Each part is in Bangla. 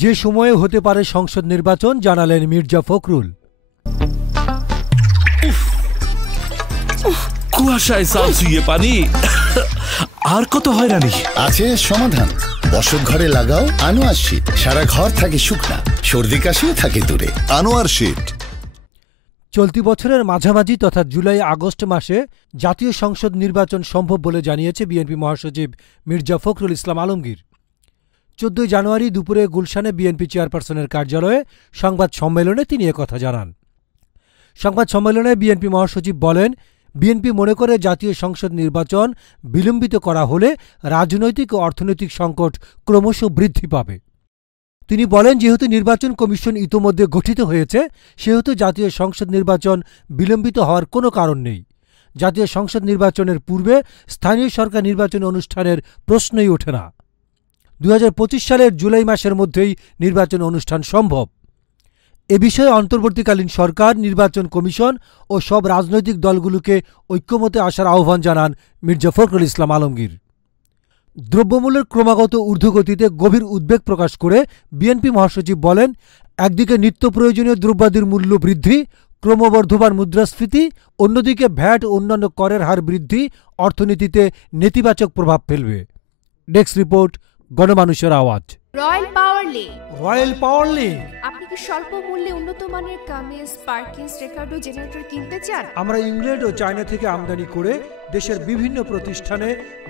যে সময়ে হতে পারে সংসদ নির্বাচন জানালেন মির্জা ফখরুল। কুয়াশায় সালসুইয়ে পানি আর কত হয়রানি আছে সমাধান। বসত ঘরে লাগাও আনোয়ার শীট, সারা ঘর থাকে শুকনা, সর্দি কাশিও থাকে দূরে। আনোয়ার শীট। চলতি বছরের মাঝামাঝি তথা জুলাই আগস্ট মাসে জাতীয় সংসদ নির্বাচন সম্ভব বলে জানিয়েছে বিএনপি মহাসচিব মির্জা ফখরুল ইসলাম আলমগীর। 14 জানুয়ারি দুপুরে গুলশানে বিএনপি চেয়ারপারসনের কার্যালয়ে সংবাদ সম্মেলনে তিনি একথা জানান। সংবাদ সম্মেলনে বিএনপি মহাসচিব বলেন, বিএনপি মনে করে জাতীয় সংসদ নির্বাচন বিলম্বিত করা হলে রাজনৈতিক ও অর্থনৈতিক সংকট ক্রমশ বৃদ্ধি পাবে। তিনি বলেন, যেহেতু নির্বাচন কমিশন ইতোমধ্যে গঠিত হয়েছে, সেহেতু জাতীয় সংসদ নির্বাচন বিলম্বিত হওয়ার কোনো কারণ নেই। জাতীয় সংসদ নির্বাচনের পূর্বে স্থানীয় সরকার নির্বাচন অনুষ্ঠানের প্রশ্নই ওঠে না। 2025 সালের জুলাই মাসের মধ্যেই নির্বাচন অনুষ্ঠান সম্ভব। এ বিষয়ে অন্তর্বর্তীকালীন সরকার, নির্বাচন কমিশন ও সব রাজনৈতিক দলগুলোকে ঐক্যমতে আসার আহ্বান জানান মির্জা ফখরুল ইসলাম আলমগীর। দ্রব্যমূল্যের ক্রমাগত ঊর্ধ্বগতিতে গভীর উদ্বেগ প্রকাশ করে বিএনপি মহাসচিব বলেন, একদিকে নিত্য প্রয়োজনীয় দ্রব্যাদির মূল্য বৃদ্ধি, ক্রমবর্ধমান মুদ্রাস্ফীতি, অন্যদিকে ভ্যাট ও অন্যান্য করের হার বৃদ্ধি অর্থনীতিতে নেতিবাচক প্রভাব ফেলবে। ডেস্ক রিপোর্ট, গণমানুষের আওয়াজ। রয়্যাল পাওয়ার লিঙ্ক। রয়্যাল পাওয়ার লিঙ্ক। আপনি কি স্বল্প মূল্যে উন্নত মানের কামিজ, স্পার্কিংস, রেকার্ডো জেনারেটর কিনতে চান? আমরা ইংল্যান্ড ও চায়না থেকে আমদানি করে দেশের বিভিন্ন প্রতিষ্ঠানে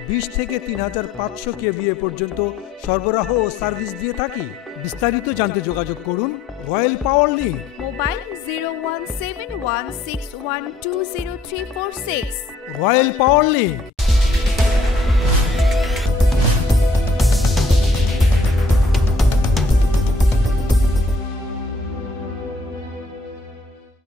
20 থেকে 3500 কেভিএ পর্যন্ত সরবরাহ ও সার্ভিস দিয়ে থাকি। বিস্তারিত জানতে যোগাযোগ করুন রয়্যাল পাওয়ার লিঙ্ক। মোবাইল 017161203446। রয়্যাল পাওয়ার লিঙ্ক।